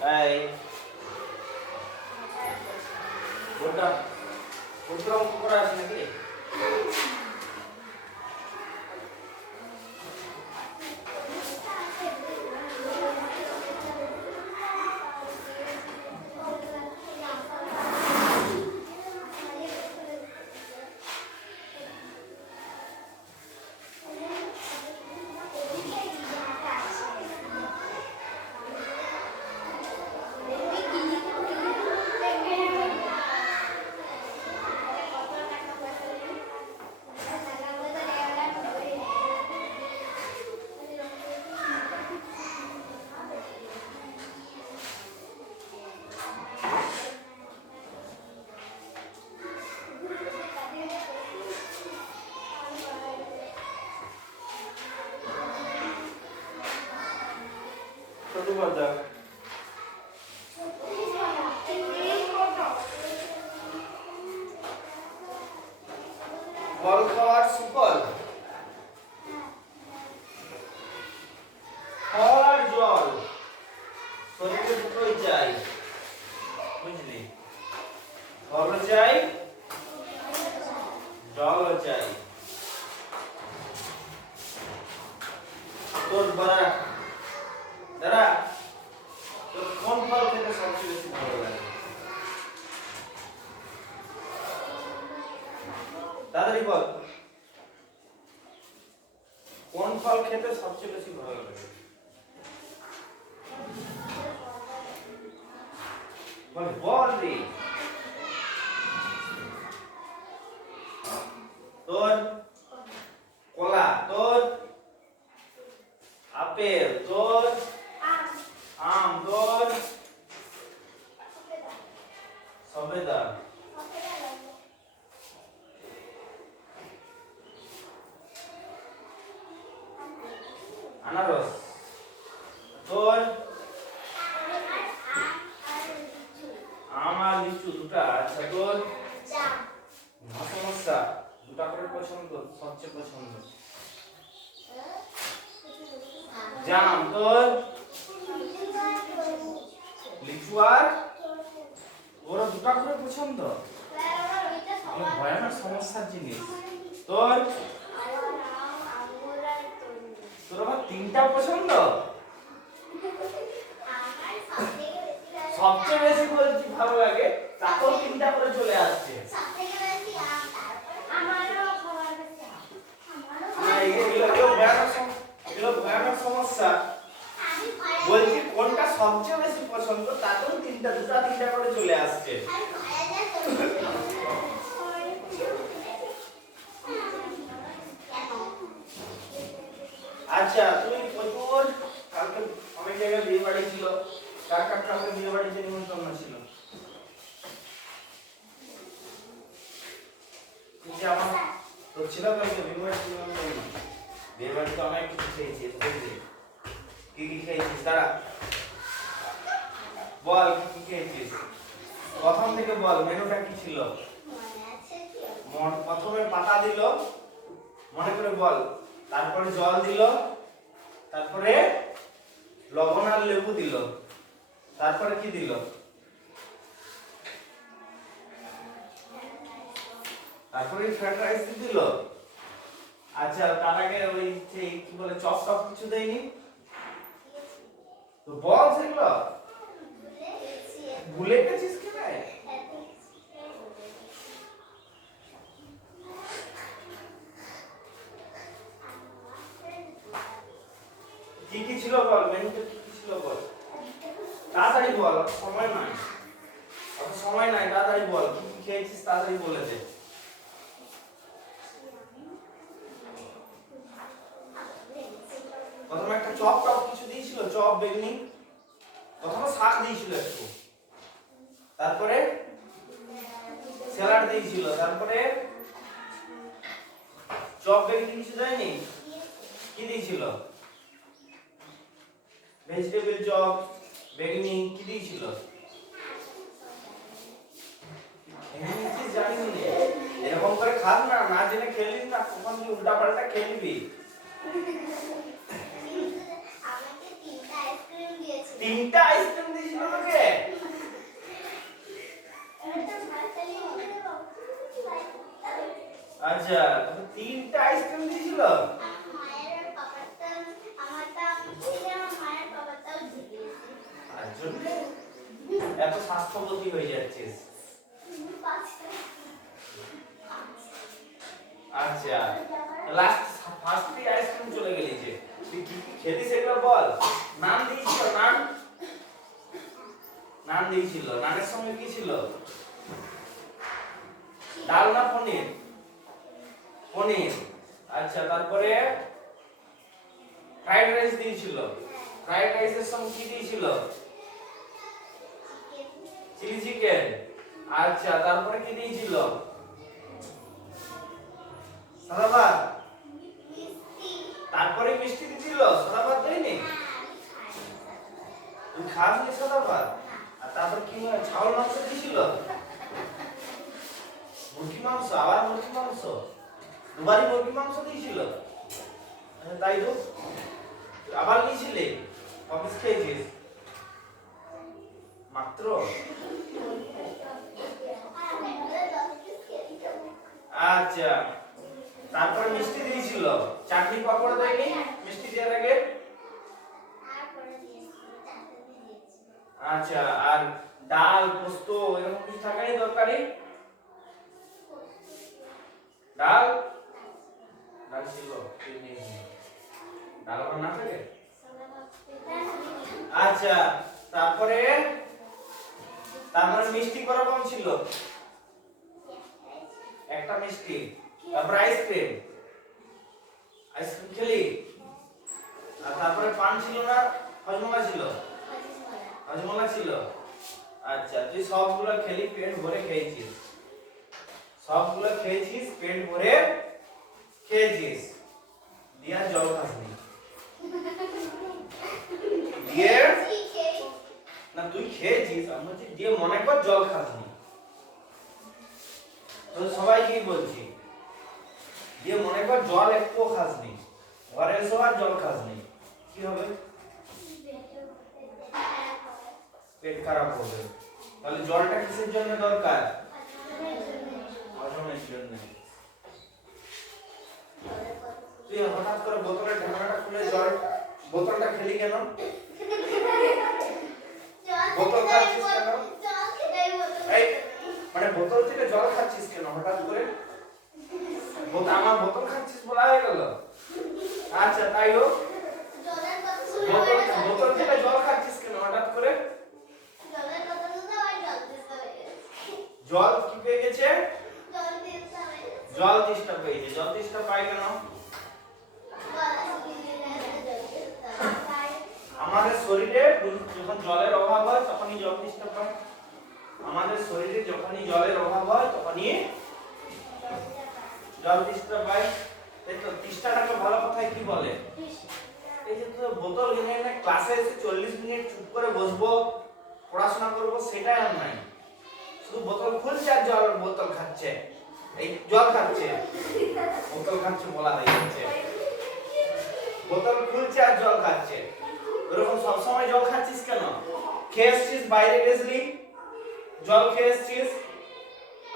এই ওটা ওটা অঙ্ক করা আছে নাকি? ফল খাওয়ার সুফল ফল আর জল শরীরে দুটোই চাই, বুঝলি? ফলও চাই, জলও চাই। তোর দাঁড়া তোর কোন ফল খেতে সবচেয়ে বেশি ভালো লাগে? তাড়াতাড়ি বল, কোন ফল খেতে সবচেয়ে বেশি ভালো লাগে? বল বল রে। তোর কলা, তোর আপেল, তোর আম, তোর সবেদা, আনারস, তোর আম আর লিচু দুটা। আচ্ছা তোর সমস্যা দুটা করে পছন্দ, সবচেয়ে পছন্দ জাম, তোর লিচু আর ওরা দুটা করে পছন্দ। ভয়ানক সমস্যার জিনিস। তোর তোর আবার তিনটা পছন্দ, সবচেয়ে বেশি বলছি ভালো লাগে, তাতেও তিনটা করে চলে আসছে। ভয়ানক সমস্যা বলছি, কোনটা সবচেয়ে বেশি পছন্দ, তাতেও দুটা তিনটা করে চলে আসছে। আচ্ছা তুই প্রচুর কালকে অনেক জায়গায় বিয়ে বাড়ি ছিল, কার কার কালকে বিয়ে বাড়িতে নিমন্ত্রণ ছিল? আমার তো ছিল কালকে বিয়ে বাড়িতে নিমন্ত্রণ। বিয়ে বাড়িতে অনেক কিছু খেয়েছিস, বুঝলি? কি কি খেয়েছিস তারা বল, কি কি খেয়েছিস? প্রথম থেকে বল, মেনুটা কি ছিল? প্রথমে পাতা দিল, মনে করে বল, তারপরে জল দিল, তারপরে লবণ আর লেবু দিল, তারপরে কি দিল? তারপরে ফ্রাইড রাইস দিল। আচ্ছা তার আগে ওই কি বলে চপ টপ কিছু দেয়নি তো? বল সেগুলো ভুলে গেছিস কি না? কি কি ছিল বল, মেনুতে কি কি ছিল বল, তাড়াতাড়ি বল, সময় নাই, তাড়াতাড়ি বল, কি কি খেয়েছিস তাড়াতাড়ি বলে দে। প্রথমে একটা চপ টপ কিছু দিয়েছিল, চপ বেগুনি, প্রথমে শাক দিয়েছিল একটু, তারপরে স্যালাড দিয়েছিল, তারপরে চপ বেগুনি কিছু দেয়নি, কি দিয়েছিল? ভেজিটেবল চপ বেগুনি কি দিয়েছিল? জানি না, এরকম করে খাস না, না জেনে খেলিস না, কখন তুই উল্টা পাল্টা খেলবি। তিনটা আইসক্রিম দিয়েছিল না? এত স্বাস্থ্যবতী হয়ে যাচ্ছিস? আচ্ছা লাস্ট ফার্স্টে আইসক্রিম চলে গেলি যে তুই কি কি খেলি সেগুলো বল। নাম দিয়েছিল, নাম দিয়েছিল, নামের সঙ্গে কি ছিল? ডাল না পনির? পনির। আচ্ছা তারপরে ফ্রাইড রাইস দিয়েছিল, ফ্রাইড রাইসের সঙ্গে কি দিয়েছিল? Chilli chicken. আচ্ছা তারপরে কি দিয়েছিল? সাদা ভাত। তারপরে মিষ্টি দিয়েছিল, সাদা ভাত দেয়নি? তুই খাসনি সাদা ভাত? আর তারপর কি ছাগল মাংস দিয়েছিল? মুরগি মাংস, আবার মুরগি মাংস, দুবারই মুরগি মাংস দিয়েছিল। তাই তো আবার নিয়েছিলে? অফিস খেয়েছিস মাত্র? আচ্ছা তারপরে মিষ্টি দিয়েছিল, চাটনি পাপড় দেয়নি মিষ্টি দেওয়ার আগে? আচ্ছা আর ডাল পোস্ত এরকম কিছু থাকেনি তরকারি? ডাল ডাল ছিল, ডাল আবার না থাকে? আচ্ছা তারপরে তারপরে মিষ্টি কম ছিল? একটা মিষ্টি। তারপরে আইসক্রিম, আইসক্রিম খেলি? আর তারপরে পান ছিল না হজমলা ছিল? হজমলা ছিল। আচ্ছা তুই সবগুলো খেলি, পেট ভরে খেয়েছিস, সবগুলো খেয়েছিস, পেট ভরে খেয়েছিস, দিয়া জল খাসনি? দিয়ে না তুই খেয়েছিস, আমি বলছি দিয়ে মনে কর জল খাসনি। তো সবাইকেই বলছি দিয়ে মনে কর জল একটু খাসনি, ঘরে এসো আর জল খাসনি, কি হবে? পেট খারাপ হবে। তাহলে জলটা কিসের জন্য দরকার? হজমের জন্য। তুই হঠাৎ করে বোতলের ঢাকনাটা খুলে জল বোতলটা খেলি কেন? বোতল খাচ্ছিস কেন? এই মানে বোতল থেকে জল খাচ্ছিস কেন হঠাৎ করে? আমার বোতল খাচ্ছিস বলা হয়ে গেল? আচ্ছা তাই হোক, বোতল থেকে জল খাচ্ছিস কেন হঠাৎ করে? জল কি পেয়ে গেছে? জল তেষ্টা পেয়েছে। জল তেষ্টা পায় কেন? আমাদের শরীরে যখন জলের অভাব হয় তখনই জল তেষ্টা পায়। আমাদের শরীরে যখনই জলের অভাব হয় তখনই জল তেষ্টা পায়। এই তো তেষ্টাটাকে ভালো কথায় কি বলে? এই যে তো বোতল কিনে এনে ক্লাসে এসে 40 মিনিট চুপ করে বসবো, পড়াশোনা করবো, সেটাই আর নাই। শুধু বোতল খুলছে আর জল বোতল খাচ্ছে, এই জল খাচ্ছে, বোতল খাচ্ছে বলা হয়ে যাচ্ছে। বোতল খুলছে আর জল খাচ্ছে। এরকম সবসময় জল খাচ্ছিস কেন? খেয়ে এসছিস, বাইরে গেছিলি, জল খেয়ে এসছিস,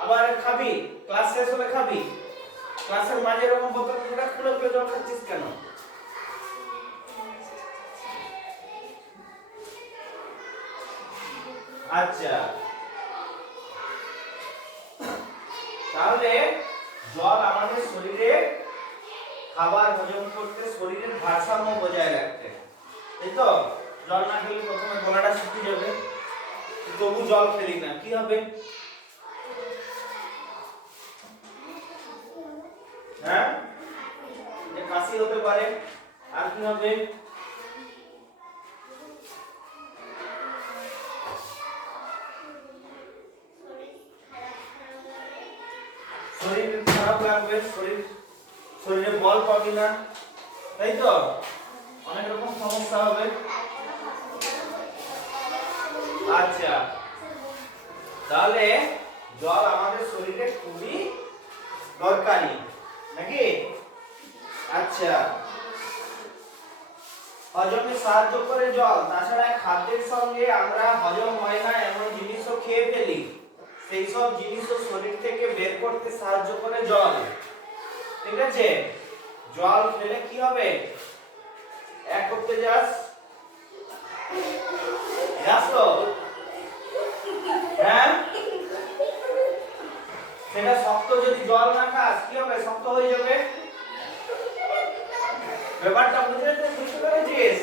আবার খাবি, ক্লাস শেষ হলে খাবি, ক্লাসের মাঝে এরকম বোতল খুলে জল খাচ্ছিস কেন? আচ্ছা তাহলে জল আমাদের শরীরে খাবার হজম করতে, শরীরের ভারসাম্য বজায় রাখতে, তাই তো? জল না খেলে প্রথমে গলাটা শুকিয়ে যাবে, তবু জল খেলি না, কি হবে? হ্যাঁ কাশি হতে পারে। আর কি হবে? শরীর খারাপ লাগবে, শরীরে বল পাবি না, তাই তো? অনেক রকম সমস্যা হবে। আচ্ছা তাহলে জল আমাদের শরীরে খুবই দরকারি নাকি? আচ্ছা হজমে সাহায্য করে জল, তাছাড়া খাদ্যের সঙ্গে আমরা হজম হয় না এমন জিনিসও খেয়ে ফেলি, সেই সব জিনিসও শরীর থেকে বের করতে সাহায্য করে জল। ঠিক আছে, জল খেলে কি হবে? এক করতে যাস তো সেটা শক্ত, যদি জল না খাস কি হবে? শক্ত হয়ে যাবে। ব্যাপারটা বুঝতে পেরেছিস?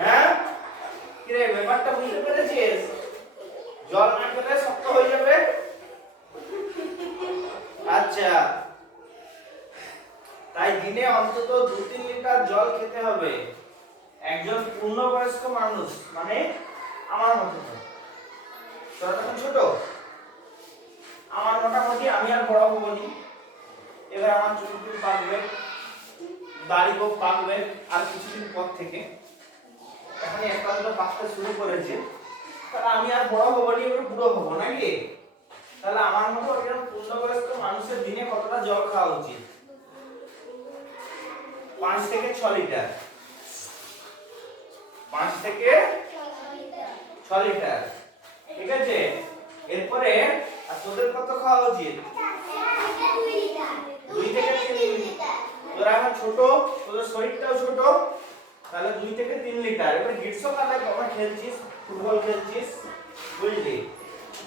হ্যাঁ কি রে, ব্যাপারটা বুঝতে পেরেছিস? জল না খেলে শক্ত হয়ে যাবে। আচ্ছা, তাই দিনে অন্তত 2-3 লিটার জল খেতে হবে একজন পূর্ণবয়স্ক মানুষ, মানে আমার মতো। তোরা তখন ছোট, আমার মোটামুটি, আমি আর বড় হবো নি, এবার আমার চুল পাকবে, দাড়ি পাকবে আর কিছুদিন পর থেকে, এখন একটা দুটো পাকতে শুরু করেছে, তাহলে আমি আর বড় হবো নি, এবার বুড়ো হবো নাকি? তাহলে আমার মতো একজন পূর্ণবয়স্ক মানুষের দিনে কতটা জল খাওয়া উচিত? 5 থেকে 6 লিটার। 5 থেকে 6 লিটার, ঠিক আছে? এরপরে আর তোদের কত খাওয়া উচিত? 2 থেকে 3 লিটার। তোরা এখন ছোট, তোদের শরীরটাও ছোট, তাহলে 2 থেকে 3 লিটার। এবার গ্রীষ্মকালে কখন খেলছিস, ফুটবল খেলছিস, বুঝলি?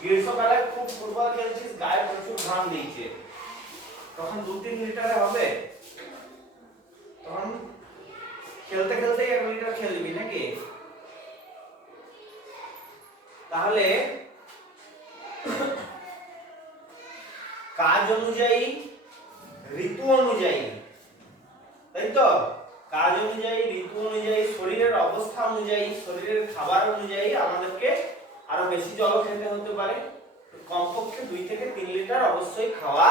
গ্রীষ্মকালে খুব ফুটবল খেলছিস, গায়ে প্রচুর ঘাম দিচ্ছে, তখন 2-3 লিটারে হবে? তখন খেলতে খেলতে 1 লিটার খেলবি নাকি? তাহলে কাজ অনুযায়ী, ঋতু অনুযায়ী, তাই তো? কাজ অনুযায়ী, ঋতু অনুযায়ী, শরীরের অবস্থা অনুযায়ী, শরীরের খাবার অনুযায়ী আমাদেরকে আরো বেশি জল খেতে হতে পারে। কমপক্ষে 2 থেকে 3 লিটার অবশ্যই খাওয়া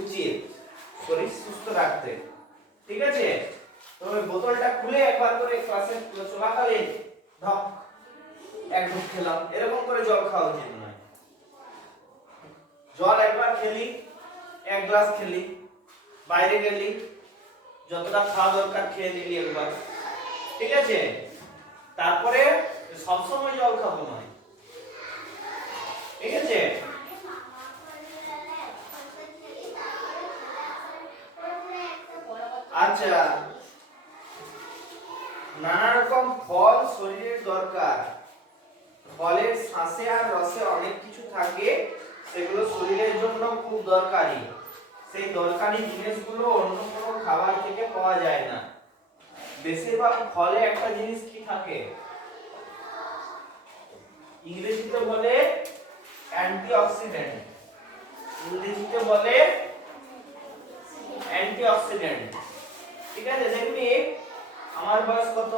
উচিত শরীর সুস্থ রাখতে, ঠিক আছে? তো ওই বোতলটা খুলে একবার করে ক্লাসে চলাকালীন ঢক এক ঢোক খেলাম, এরকম করে জল খাওয়া উচিত নয়। জল একবার খেলি, 1 গ্লাস খেলি, বাইরে গেলি যতটা খাওয়া দরকার খেয়ে নিলি একবার, ঠিক আছে? তারপরে সবসময় জল খাবো নয়, ঠিক আছে? আচ্ছা, নানা রকম ফল শরীরের দরকার। ফলের শাঁসে আর রসে অনেক কিছু থাকে, সেগুলো শরীরের জন্য খুব দরকারি। সেই দরকারি জিনিসগুলো অন্য কোনো খাবার থেকে পাওয়া যায় না। বেশিরভাগ ফলে একটা জিনিস কি থাকে, ইংরেজিতে বলে অ্যান্টিঅক্সিডেন্ট, ইংরেজিতে বলে অ্যান্টিঅক্সিডেন্ট, ঠিক আছে? দেখবি আমার বয়স কত,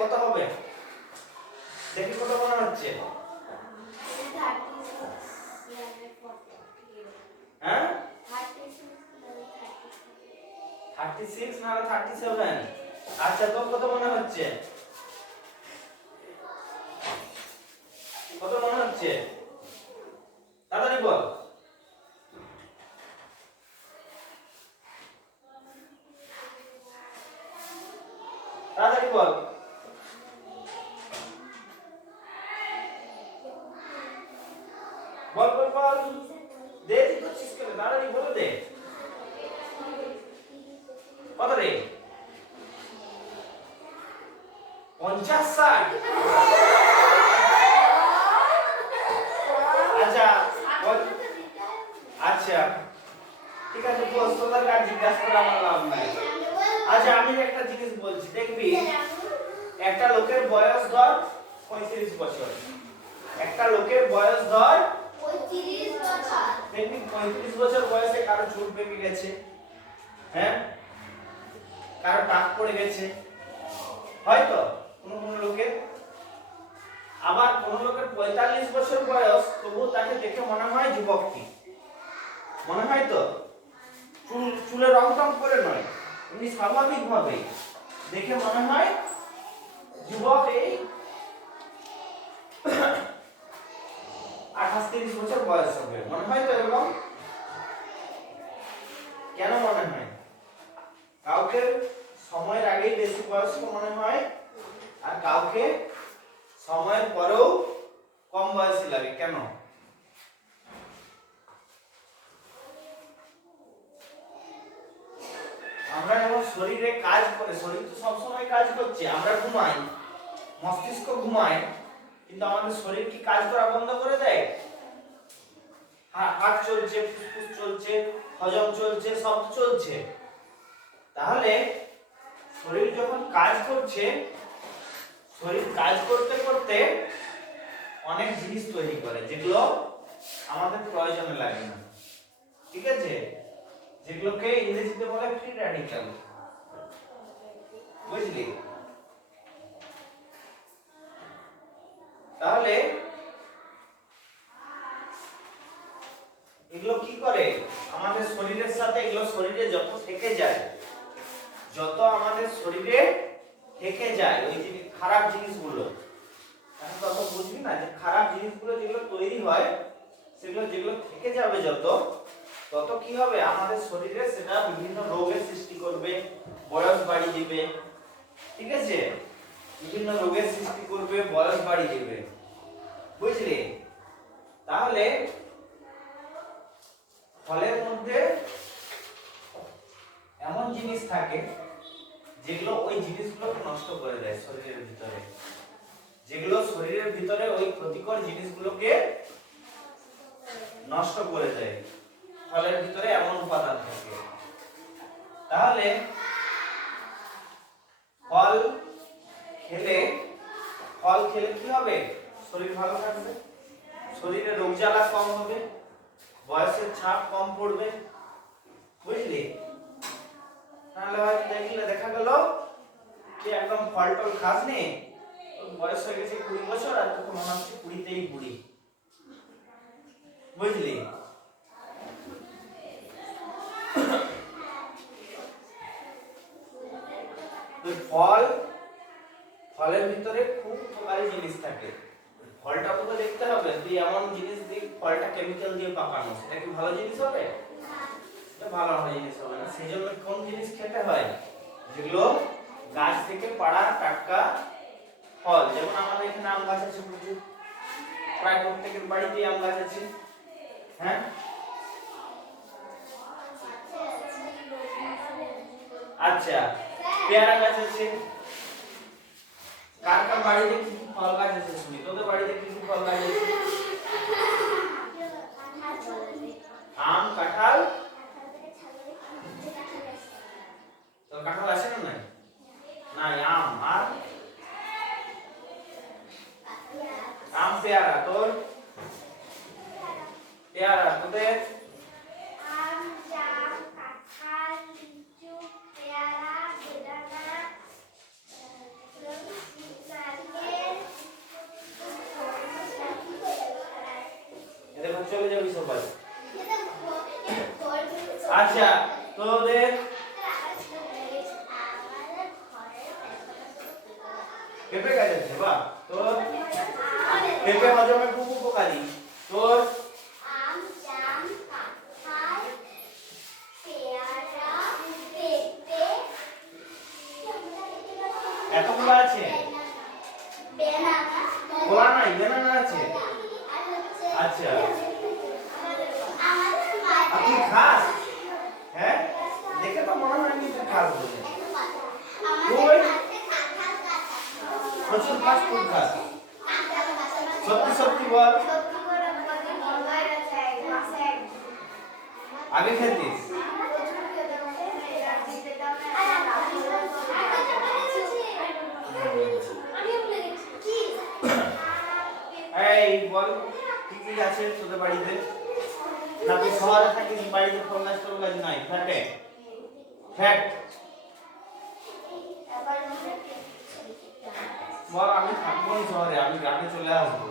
কত হবে দেখি, কত মনে হচ্ছে? হ্যাঁ 36 না 37? আচ্ছা, তোর কত মনে হচ্ছে? কত মনে হচ্ছে তাড়াতাড়ি বল। তাড়াতাড়ি বল। বল বল বল, দে, তুই করছিস কেন? তাড়াতাড়ি বলে দে। কত রে? 50-60? আচ্ছা আচ্ছা, ঠিক আছে, বস, তোদের কাজ জিজ্ঞাসা করে আমার লাভ নাই। আচ্ছা, আমি একটা জিনিস বলছি, দেখবি একটা লোকের বয়স ধর 35 বছর, একটা লোকের বয়স ধর 35 বছর, দেখবি 35 বছর বয়সে কারো চুল পেকে গেছে, হ্যাঁ, কারো টাক পড়ে গেছে, হয়তো কোন লোকের। আবার কোন লোকের 45 বছর বয়স, তবু তাকে দেখে মনে হয় যুবকটি, মনে হয় তো? চুলের রং টং করে নয়, এমনি স্বাভাবিক ভাবে দেখে মনে হয় যুবক, এই 28-30 বছর বয়স হবে, মনে হয় তো এরকম? কেন মনে হয়? কাউকে সময়ের আগেই বেশি বয়স্ক মনে হয়, আর কাউকে সময়ের পরেও কম বয়সী লাগে, কেন? আমরা যখন শরীরে কাজ করে, শরীর তো সবসময় কাজ করছে, আমরা ঘুমাই, মস্তিষ্ক ঘুমায়, কিন্তু আমাদের শরীর কি কাজ করা বন্ধ করে দেয়? হার্ট চলছে, ফুসফুস চলছে, হজম চলছে, সব চলছে। তাহলে শরীর যখন কাজ করছে, শরীর কাজ করতে করতে অনেক জিনিস তৈরি করে যেগুলো আমাদের প্রয়োজনে লাগে না, ঠিক আছে? যেগুলোকে ইংরেজিতে বলে ফ্রি র্যাডিক্যাল, বুঝলি? তাহলে এগুলো কি করে আমাদের শরীরের সাথে, এগুলো শরীরে যত থেকে যায়, যত আমাদের শরীরে থেকে যায় ওই জিনিস, খারাপ জিনিসগুলো, এখন তত বুঝবি না যে খারাপ জিনিসগুলো যেগুলো তৈরি হয় সেগুলো যেগুলো থেকে যাবে যত, তত কি হবে আমাদের শরীরে সেটা বিভিন্ন রোগের সৃষ্টি করবে, বয়স বাড়িয়ে দিবে, ঠিক আছে? বিভিন্ন রোগের সৃষ্টি করবে, বয়স বাড়িয়ে দিবে, বুঝলি? তাহলে ফলের মধ্যে এমন জিনিস থাকে যেগুলো ওই জিনিসগুলোকে নষ্ট করে দেয় শরীরের ভিতরে, যেগুলো শরীরের ভিতরে ওই ক্ষতিকর জিনিসগুলোকে নষ্ট করে দেয়। ফলের ভিতরে এমন উপাদান থাকে। তাহলে ফল খেলে কি হবে? শরীর ভালো থাকবে, শরীরে রোগ জ্বালা কম হবে, বয়সের ছাপ কম পড়বে, বুঝলি? তাহলে হয়তো দেখা গেল যে একদম ফল টল খাস নি, বয়স হয়ে গেছে 20 বছর আর তোকে মনে হচ্ছে 20তেই বুড়ি, বুঝলি? তো ফলের ভিতরে খুব উপকারী জিনিস থাকে। ফলটা তোকে দেখতে হবে, তুই এমন জিনিস দিয়ে ফলটা কেমিক্যাল দিয়ে পাকানো, সেটা কি ভালো জিনিস হবে? এটা ভালো জিনিস হবে না। সেই জন্য কোন জিনিস খেতে হয়? যেগুলো গাছ থেকে পাড়া টাটকা ফল, যেমন আমাদের এখানে আম গাছ আছে প্রচুর, প্রায় প্রত্যেকের বাড়িতেই আম গাছ আছে, হ্যাঁ? আচ্ছা, পেয়ারা গাছ আছে। কার কার বাড়িতে কি কি ফল গাছ আছে শুনি? তোদের বাড়িতে কি কি ফল গাছ আছে? আম, কাঁঠাল। তোর কাঁঠাল আছে না? নাই, নাই, আম আর আম, পেয়ারা। তোর পেয়ারা, তোদের আম, জাম, কাঁঠাল, লিচু, পেয়ারা, বেদানা, নারকেল। এদের চলে যাবি সবাই। আচ্ছা, তোদের পেঁপে গাছ আছে? বাহ, তোর পেঁপে হজমে খুব উপকারী। তোর আম, জাম, কাঁঠাল, পেয়ারা, পেঁপে, এতগুলো আছে? বেদানা, কলা নাই, বেদানা আছে। আচ্ছা, আপনি খাস? হ্যাঁ, দেখে তো মনে হয় নি তুই খাস বলে। ওই প্রচুর ফাস্ট ফুড খাস? সত্যি সত্যি বল, আগে খেতিস? এই বল, কি কি আছে তোদের বাড়িতে? না তুই শহরে থাকিস, বাড়িতে ফল গাছ টল গাছ নাই? ফ্যাটে ফ্যাট বল, আমি থাকবো না শহরে, আমি গ্রামে চলে আসবো।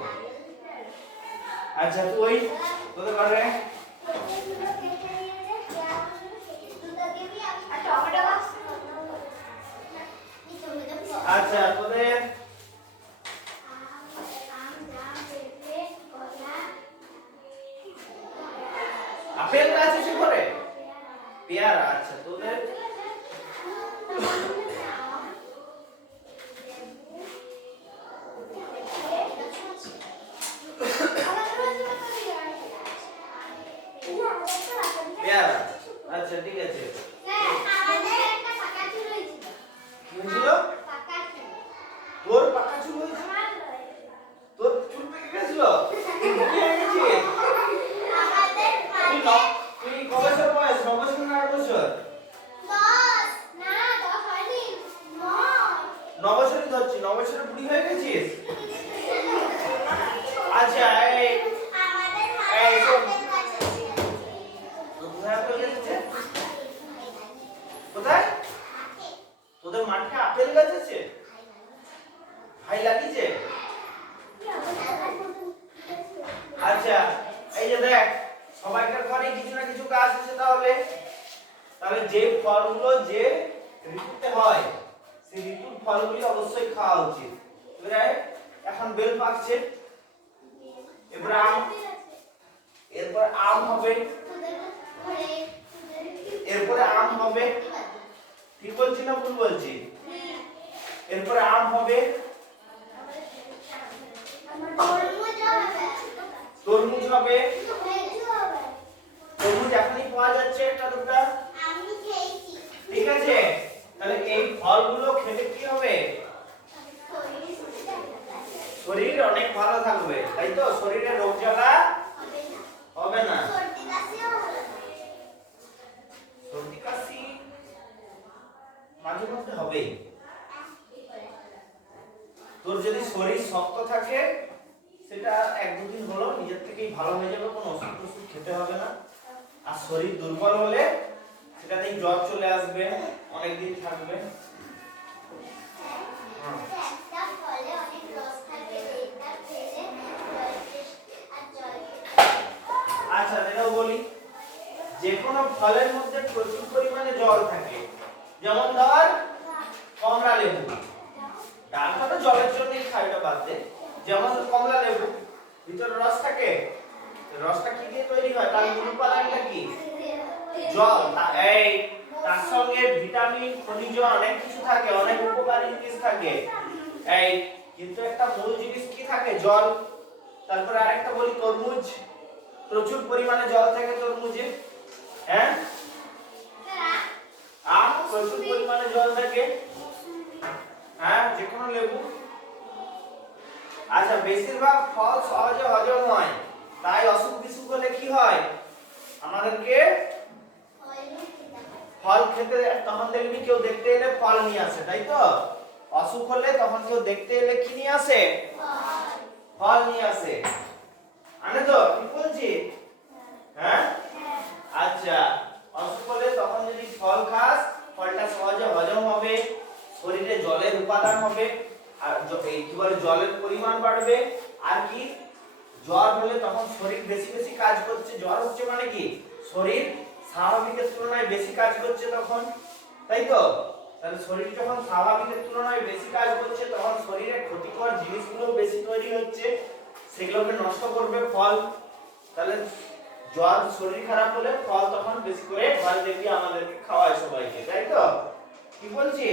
আচ্ছা, তুই তোদের ঘরে আচ্ছা, তোদের আপেল গাছ আছে ঘরে? পেয়ারা, আচ্ছা, তোদের পেয়ারা, আচ্ছা, ঠিক আছে। কি হয়েছিল? বছরে বুড়ি হয়ে গেছিস? আচ্ছা এই শোন, কোথায় আপেল গাছ আছে? কোথায়? তোদের মাঠে আপেল গাছ আছে? ভাই লাগিয়েছে? আচ্ছা এই যে দেখ, সবাইকার ঘরে কিছু না কিছু গাছ আছে। তাহলে তাহলে যে ফলগুলো যে ঋতুতে হয় সেই ঋতুর ফলগুলি অবশ্যই খাওয়া উচিত। এবারে এখন বেল পাকছে, এরপরে আম হবে, এরপরে আম হবে। ঠিক বলছি না ভুল বলছি? এরপরে আম হবে, তরমুজ হবে। তরমুজ এখনই পাওয়া যাচ্ছে একটা দুটা, ঠিক আছে? তাহলে এই ফলগুলো খেলে কি হবে? শরীর অনেক ভালো থাকবে, তাই তো? শরীরে রোগ জ্বালা হবে না। সর্দি কাশি মাঝে মধ্যে হবে। তোর যদি শরীর শক্ত থাকে সেটা এক দুদিন হলো নিজের থেকেই ভালো হয়ে যাবে, কোনো ওষুধ টষুধ খেতে হবে না। আর শরীর দুর্বল হলে সেটাতেই জ্বর চলে আসবে, অনেকদিন থাকবে। আচ্ছা এটাও বলি, যে কোনো ফলের মধ্যে প্রচুর পরিমাণে জল থাকে। যেমন ধর কমলা লেবু, ডালটা তো জলের জন্যই খাই, ওটা বাদ দে। যেমন কমলা লেবু ভিতরে রস থাকে, রসটা কি দিয়ে তৈরি হয়? তার মূল উপাদানটা কি? জল। এই তার সঙ্গে ভিটামিন, খনিজ অনেক কিছু থাকে, অনেক উপকারী জিনিস থাকে। এই কিন্তু একটা মূল জিনিস কি থাকে? জল। তারপরে আরেকটা বলি, তরমুজ, প্রচুর পরিমাণে জল থাকে তরমুজে। হ্যাঁ, আম প্রচুর পরিমাণে জল থাকে। হ্যাঁ, যে কোনো লেবু। আচ্ছা বেশিরভাগ ফল সহজে হজম হয়, তাই অসুখ বিসুখ হলে কি হয়? আমাদেরকে ফল খেতে, তখন দেখবি কেউ দেখতে এলে ফল নিয়ে আসে, তাই তো? অসুখ হলে তখন কেউ দেখতে এলে কি নিয়ে আসে? ফল নিয়ে আসে। আনে তো? কি বলছি? হ্যাঁ, আচ্ছা অসুখ হলে তখন যদি ফল খাস, ফলটা সহজে হজম হবে, শরীরে জলের উপাদান হবে, আর কি বলে জলের পরিমাণ বাড়বে। আর কি, জ্বর হলে তখন শরীর বেশি বেশি কাজ করছে। জ্বর হচ্ছে মানে কি, শরীর স্বাভাবিকের তুলনায় বেশি কাজ করছে তখন, তাই তো? তাহলে শরীর যখন স্বাভাবিকের তুলনায় বেশি কাজ করছে তখন শরীরে ক্ষতিকর জিনিসগুলো বেশি তৈরি হচ্ছে, সেগুলোকে নষ্ট করবে ফল। তাহলে জ্বর, শরীর খারাপ হলে ফল তখন বেশি করে ফল দেখি আমাদেরকে খাওয়ায় সবাইকে, তাই তো? কি বলছি?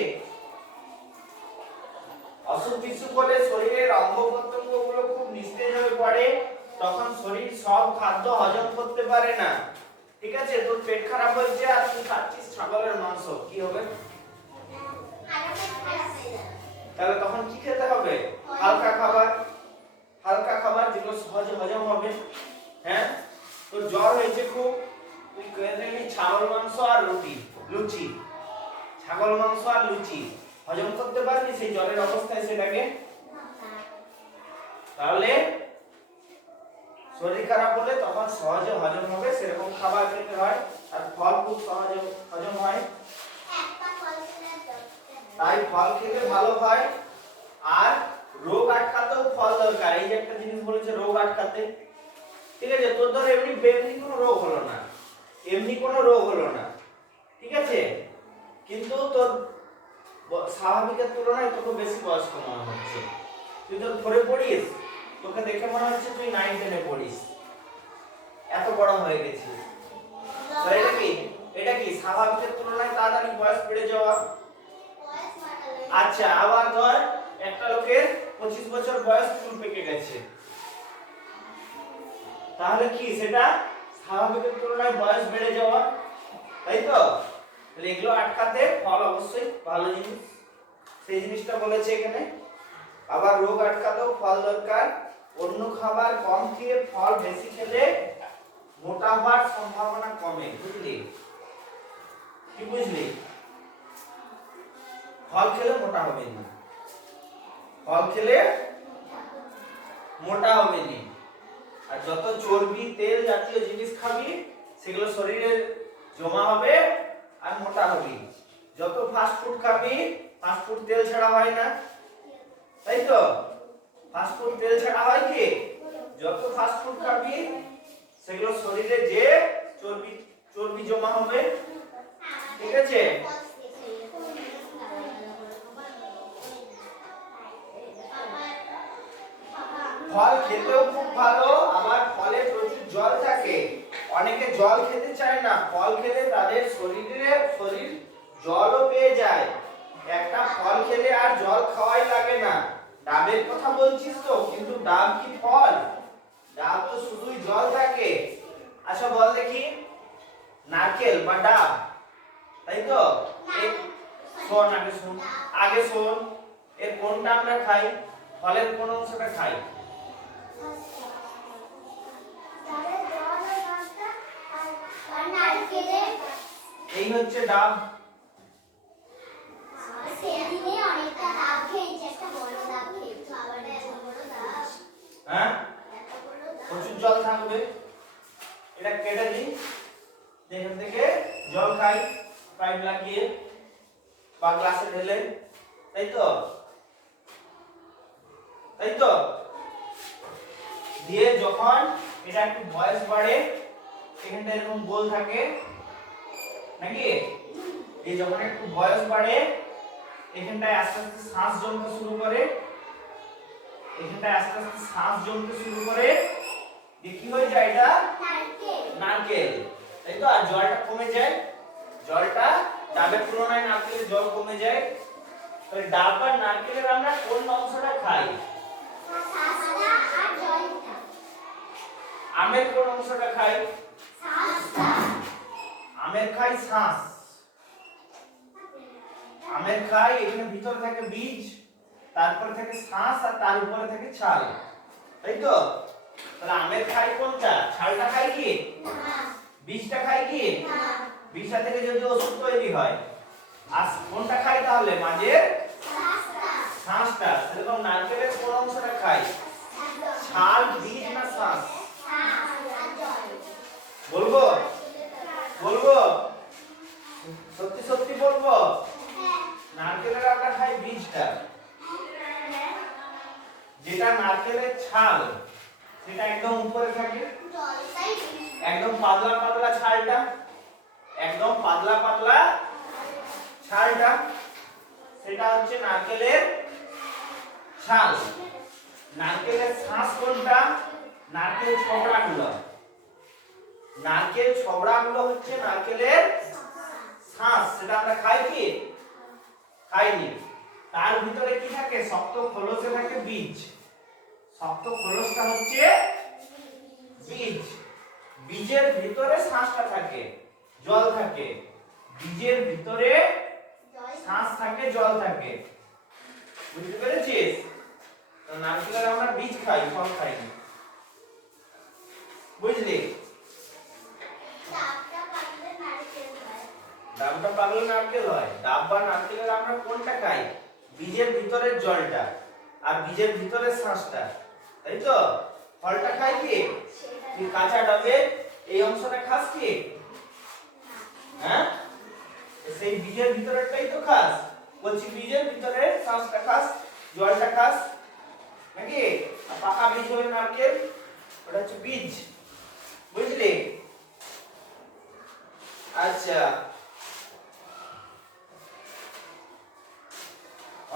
অসুখ বিসুখ হলে শরীরের অঙ্গ প্রত্যঙ্গগুলো খুব নিস্তেজ হয়ে পড়ে, তখন শরীর সব খাদ্য হজম করতে পারে না। ঠিক আছে? তোর পেট খারাপ হয়েছে আর তুই খাচ্ছিস ছাগলের মাংস, কি হবে? তাহলে তখন কি খেতে হবে? হালকা খাবার, হালকা খাবার যেগুলো সহজে হজম হবে। হ্যাঁ, তোর জ্বর হয়েছে খুব, তুই খেয়ে নিবি ছাগল মাংস আর লুচি। ছাগল মাংস আর লুচি হজম করতে পারবি সেই জ্বরের অবস্থায় সেটাকে? তাহলে শরীর খারাপ হলে তখন সহজে হজম হবে সেরকম খাবার খেতে হয়, আর ফল খুব সহজে হজম হয়। তাই ফল খেলে ভালো হয়। আর রোগ আটকাতেও ফল দরকার। এই যে একটা জিনিস বলেছে রোগ আটকাতে, ঠিক আছে? তোর ধর এমনি কোনো রোগ হলো না, এমনি কোনো রোগ হলো না, ঠিক আছে? কিন্তু তোর স্বাভাবিকের তুলনায় তোকে বেশি বয়স্ক মনে হচ্ছে, তুই তো ধরে পড়িস, তোকে দেখে মনে হচ্ছে তুই 9-10 এ পড়িস, এত বড় হয়ে গেছিস। এটা কি স্বাভাবিকের তুলনায় তাড়াতাড়ি বয়স বেড়ে যাওয়া? আচ্ছা আবার ধর একটা লোকের 25 বছর বয়স, চুল পেকে গেছে, তাহলে কি সেটা স্বাভাবিকের তুলনায় বয়স বেড়ে যাওয়া, তাই তো? তাহলে এগুলো আটকাতে ফল অবশ্যই ভালো জিনিস, সেই জিনিসটা বলেছে এখানে। আবার রোগ আটকাতেও ফল দরকার। অন্য খাবার কম খেয়ে ফল বেশি খেলে মোটা হওয়ার সম্ভাবনা কমে, বুঝলি? কি বুঝলি? ফল খেলে মোটা হবে না। ফল খেলে মোটা হবে নি। আর যত চর্বি তেল জাতীয় জিনিস খাবি সেগুলো শরীরে জমা হবে আর মোটা হবি। যত ফাস্ট ফুড খাবি, ফাস্ট ফুড তেল ছাড়া হয় না, তাই তো? ফাস্ট ফুড তেল ছাড়া হয় কি? যত ফাস্ট ফুড খাবি সেগুলো শরীরে যে চর্বি চর্বি জমা হবে, ঠিক আছে? ফল খেতেও খুব ভালো, আবার ফলে প্রচুর জল থাকে। অনেকে জল খেতে চায় না, ফল খেলে তাদের শরীর জলও পেয়ে যায়। একটা ফল খেলে আর জল খাওয়াই লাগে না। ডাবের কথা বলছিস তো, কিন্তু ডাব কি ফল? ডাব তো শুধুই জল থাকে। আচ্ছা বল দেখি, নারকেল বা ডাব, তাই তো? শোন আগে শোন, এর কোনটা আমরা খাই? ফলের কোন অংশটা খাই? এই হচ্ছে ডাব। হ্যাঁ, প্রচুর জল থাকবে। এটা কেটে দিই, এখান থেকে জল খাই পাইপ লাগিয়ে বা গ্লাসে ঢেলে, তাই তো? তাই তো? দিয়ে যখন এটা একটু বয়স বাড়ে, এখানটা এরকম গোল থাকে নাকি? এই যখন একটু বয়স বাড়ে, এখানটায় আস্তে আস্তে শ্বাস জমতে শুরু করে, এখানটায় আস্তে আস্তে শ্বাস জমতে শুরু করে, দিয়ে কি হয়ে যায়? এটা নারকেল, তাই তো? আর জলটা কমে যায়, জলটা ডাবের তুলনায় নারকেলের জল কমে যায়। তাহলে ডাব আর নারকেলের আমরা কোন অংশটা খাই? আমের কোন অংশটা খাই? আমের খাই শ্বাস। আমের খাই, এখানে ভিতরে থাকে বীজ, তারপরে থাকে শ্বাস, আর তার উপরে থাকে ছাল, তাই তো? তাহলে আমের খাই কোনটা? ছালটা খাই কি? বীজটা খাই কি? বীজটা থেকে যদি ওষুধ তৈরি হয়। আর কোনটা খাই তাহলে? মাঝের শ্বাসটা। এরকম নারকেলের কোন অংশটা খাই? ছাল, বীজ না শ্বাস? বলবো বলবো সত্যি সত্যি বলবো? নারকেলের আমরা খাই বীজটা। যেটা নারকেলের ছাল সেটা একদম উপরে থাকে, একদম পাতলা পাতলা ছালটা, একদম পাতলা পাতলা ছালটা, সেটা হচ্ছে নারকেলের ছাল। নারকেলের শ্বাস কোনটা? নারকেল ছবড়াগুলো। নারকেল ছবড়াগুলো হচ্ছে নারকেলের শ্বাস, সেটা আমরা খাই কি? খাইনি। তার ভিতরে কি থাকে? শক্ত খোলসে থাকে বীজ। শক্ত খোলসটা হচ্ছে বীজ। বীজের ভিতরে শ্বাসটা থাকে, জল থাকে। বীজের ভিতরে শ্বাস থাকে, জল থাকে। বুঝতে পেরেছিস? তো নারকেলের আমরা বীজ খাই, ফল খাই না। বুঝলি? ডাবটা পাকলে নারকেল হয়। ডাব বা নারকেলের আমরা কোনটা খাই? বীজের ভিতরের জলটা আর বীজের ভিতরের শ্বাসটা, তাই তো? ফলটা খাই কি? তুই কাঁচা ডাবের এই অংশটা খাস কি? হ্যাঁ, সেই বীজের ভিতরেরটাই তো খাস। বলছি বীজের ভিতরে শ্বাসটা খাস, জলটা খাস নাকি? আর পাকা বীজ হলো নারকেল, ওটা হচ্ছে বীজ। বুঝলি? আচ্ছা,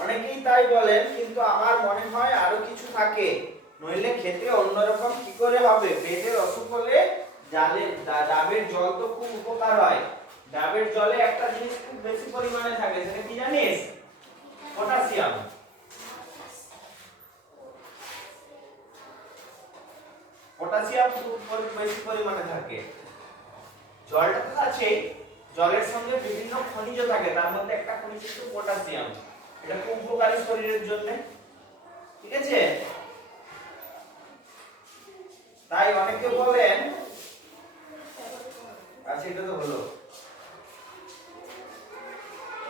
অনেকেই তাই বলেন, কিন্তু আমার মনে হয় আরো কিছু থাকে, নইলে খেতে অন্যরকম কি করে হবে? পেটের অসুখ হলে ডাবের জল তো খুব উপকার হয়। ডাবের জলে একটা জিনিস খুব বেশি পরিমাণে থাকে, সেটা কি জানিস? পটাশিয়াম। পটাশিয়াম খুব বেশি পরিমাণে থাকে। জলটা তো আছে, জলের সঙ্গে বিভিন্ন খনিজ থাকে, তার মধ্যে একটা খনিজ হচ্ছে পটাশিয়াম। এটা খুব উপকারী শরীরের জন্য, ঠিক আছে? তাই অনেকে বলেন, আচ্ছা এটা তো হলো,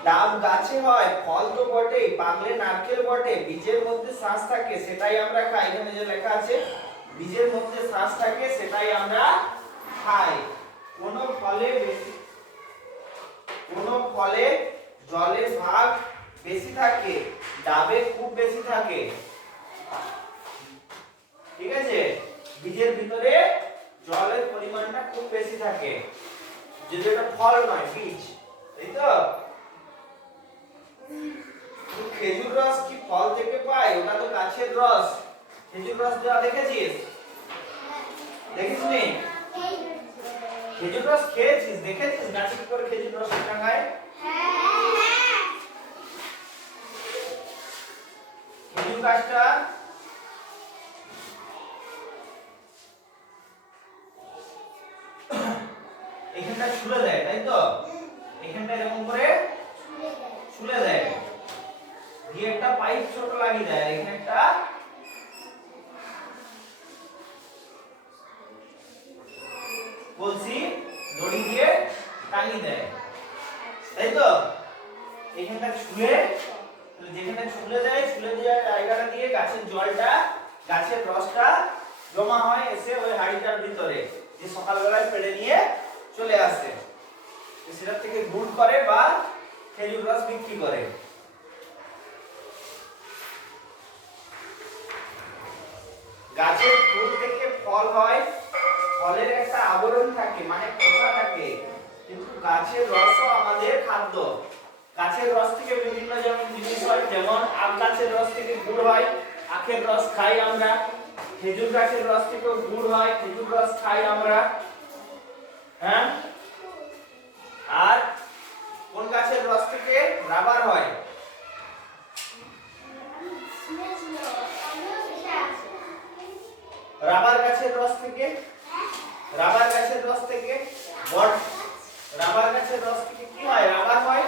ডাব গাছে হয়, ফল তো বটেই, পাকলে নারকেল বটে, বীজের মধ্যে শ্বাস থাকে সেটাই আমরা খাই। এখানে যে লেখা আছে বীজের মধ্যে শ্বাস থাকে সেটাই আমরা খাই। কোন ফলে জলের ভাগ বেশি থাকে? ডাবে খুব বেশি থাকে। ঠিক আছে, বীজের ভিতরে জলের পরিমাণটা খুব বেশি থাকে, যদি এটা ফল নয় বীজ, তাই তো? খেজুর রস কি ফল থেকে পাই? ওটা তো গাছের রস। খেজুর রস দেওয়া দেখেছিস? দেখিসনি? খেজুর রস খেয়েছিস? দেখেছিস গাছে কি করে খেজুর রস টাঙায়? খেজুর গাছটা এখানটা ছুলে দেয়, তাই তো? এখানটা এরকম করে ছুলে দেয়, দিয়ে একটা পাইপ ছোট লাগিয়ে দেয়, এখানে একটা কলসি দড়ি দিয়ে টাঙিয়ে দেয়, তাই তো? এখানটা ছুলে, যেখানে ছুলে দেয়, ছুলে দেওয়ার জায়গাটা দিয়ে গাছের জলটা, গাছের রসটা জমা হয়, এসে ওই হাঁড়িটার ভিতরে, যে সকালবেলায় পেড়ে নিয়ে চলে আসে, সেটা থেকে গুড় করে বা খেজুর রস বিক্রি করে। গাছের ফুল থেকে ফল হয়, ফলের একটা আবরণ থাকে, মানে খোসা থাকে, কিন্তু গাছের রসও আমাদের খাদ্য। গাছের রস থেকে বিভিন্ন যেমন জিনিস হয়, যেমন আম গাছের রস থেকে গুড় হয়, আখের রস খাই আমরা। খেজুর গাছের রস থেকে গুড় হয়, খেজুর রস খাই আমরা। হ্যাঁ, আর কোন গাছের রস থেকে রাবার হয়? রাবার গাছের রস থেকে, রাবার গাছের রস থেকে বট, রাবার গাছের রস থেকে কি হয়? রাবার হয়।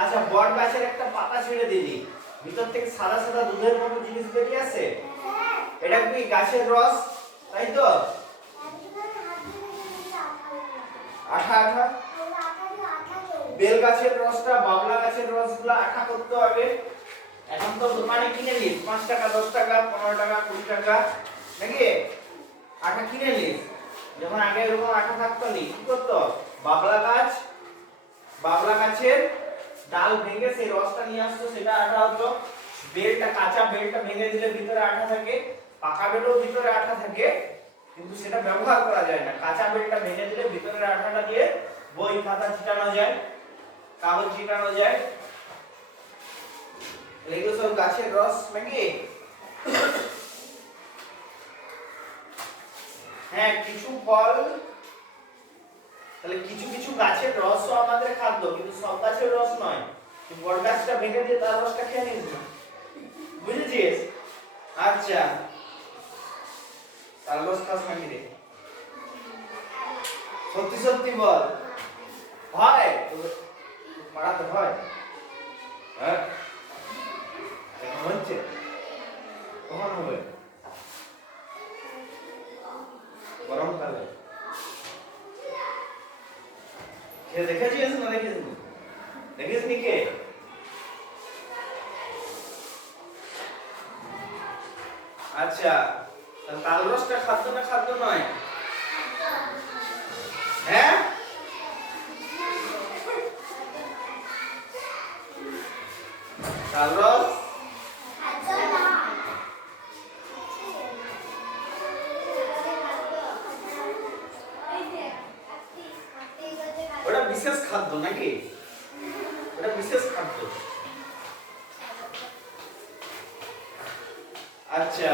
আচ্ছা, বট গাছের একটা পাতা ছেড়ে দিলি, ভিতর থেকে সাদা সাদা দুধের মতো জিনিস বেরিয়ে আসে, এটা কি গাছের রস, তাই তো? আঠা আঠা। বেল গাছের রসটা, বাবলা গাছের রসগুলো আঠা করতে হবে। এখন তো দোকানে কিনে নিস, 5 টাকা, 10 টাকা, 15 টাকা, 20 টাকা, নাকি? আঠা কিনে নিস। যখন আগে এরকম আঠা থাকতো নি, কি করতো? বাবলা গাছের ডাল ভেঙে সেই রসটা নিয়ে আসতো, সেটা আঠা হতো। বেলটা, কাঁচা বেলটা ভেঙে দিলে ভিতরে আঠা থাকে, পাকা বেলও ভিতরে আঠা থাকে, কিন্তু সেটা ব্যবহার করা যায় না। কাঁচা বেলটা ভেঙে দিলে ভিতরের আঠাটা দিয়ে বই খাতা চিটানো যায়, কাগজ চিটানো যায়। এগুলো সব গাছের রস, নাকি? হ্যাঁ, কিছু ফল, তাহলে কিছু কিছু গাছের রসও আমাদের খাদ্য, কিন্তু সব গাছের রস নয়। তুই বট গাছটা ভেঙে দিয়ে তার রসটা খেয়ে নিস না, বুঝেছিস? আচ্ছা, তার রস খাস নাকি রে? সত্যি সত্যি বল, হয়? পাড়াতে হয়? হ্যাঁ, হচ্ছে, কখন হবে? গরমকালে। খেয়ে দেখেছিস না দেখিসনি? দেখিসনি কে? আচ্ছা, তাল রসটা খাদ্য না খাদ্য নয়? হ্যাঁ, তাল রস ওটা বিশেষ খাদ্য, নাকি? ওটা বিশেষ খাদ্য। আচ্ছা,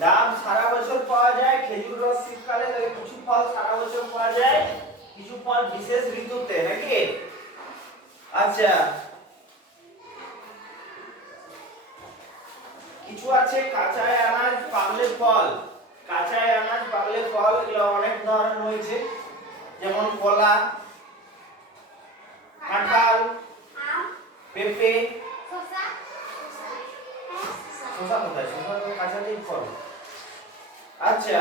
ডাব সারা বছর পাওয়া যায়, খেজুর রস শীতকালে, তবে কিছু ফল সারা বছর পাওয়া যায়, কিছু ফল বিশেষ ঋতুতে, নাকি? আচ্ছা, কিছু আছে কাঁচায় আনাজ পাকলে ফল। কাঁচায় আনাজ পাকলে ফল, এগুলো অনেক ধরনের রয়েছে, যেমন কলা, কাঁঠাল, পেঁপে, শসা কোথায়? শসা তো কাঁচাতেই ফল। আচ্ছা,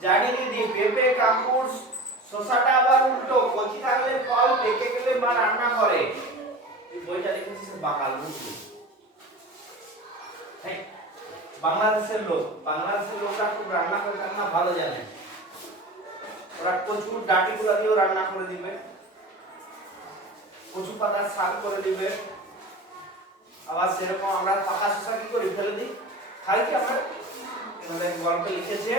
জানি দিদি পেঁপে কাকুর শসাটা আবার উল্টো কচি থাকলে ফল পেকে গেলে মা রান্না করে এই বইটা লিখেছিস বাঙাল বুঝলি হ্যাঁ বাংলাদেশের লোকরা খুব রান্না করে রান্না ভালো জানে ওরা কচুর ডাঁটিগুলো দিয়েও রান্না করে দিবে কচু পাতার শাক করে দিবে আবার সেরকম আমরা পাকা শসা কি করি ফেলে দিই খাই কি আমরা এখানে গল্পে লিখেছে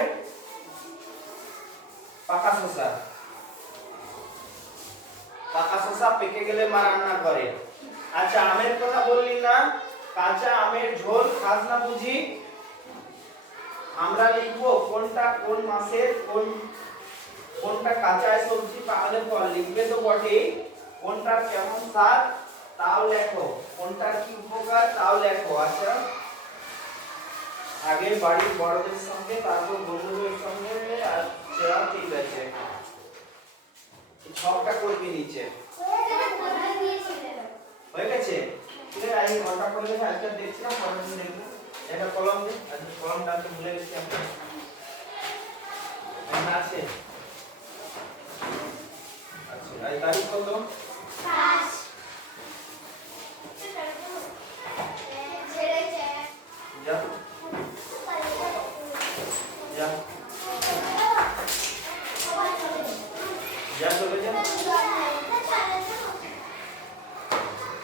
পাকা শসা পেকে গেলে মা রান্না করে আচ্ছা আমের কথা বললি না কাঁচা আমের ঝোল খাস না বুঝি আমরা লিখবো কোনটা কোন মাসের কোনটা কাঁচা সবজি তাহলে ফল লিখবে তো বটেই কোনটার কেমন স্বাদ তাও লেখো কোনটার কি উপকার তাও লেখো আচ্ছা আগে বাড়ির বড়দের সঙ্গে তারপর বন্ধুদের সঙ্গে আচ্ছা ঠিক আছে সবটা করবি নিচে হয়ে গেছে ঠিক আছে আমি ঘন্টা করে দেখে আজকে দেখছিলাম পরের দিন দেখবো একটা কলম দে আজকে কলমটা আনতে ভুলে গেছি আমি এখানে আছে আচ্ছা এই তারিখ কত যা যা যা চলে যা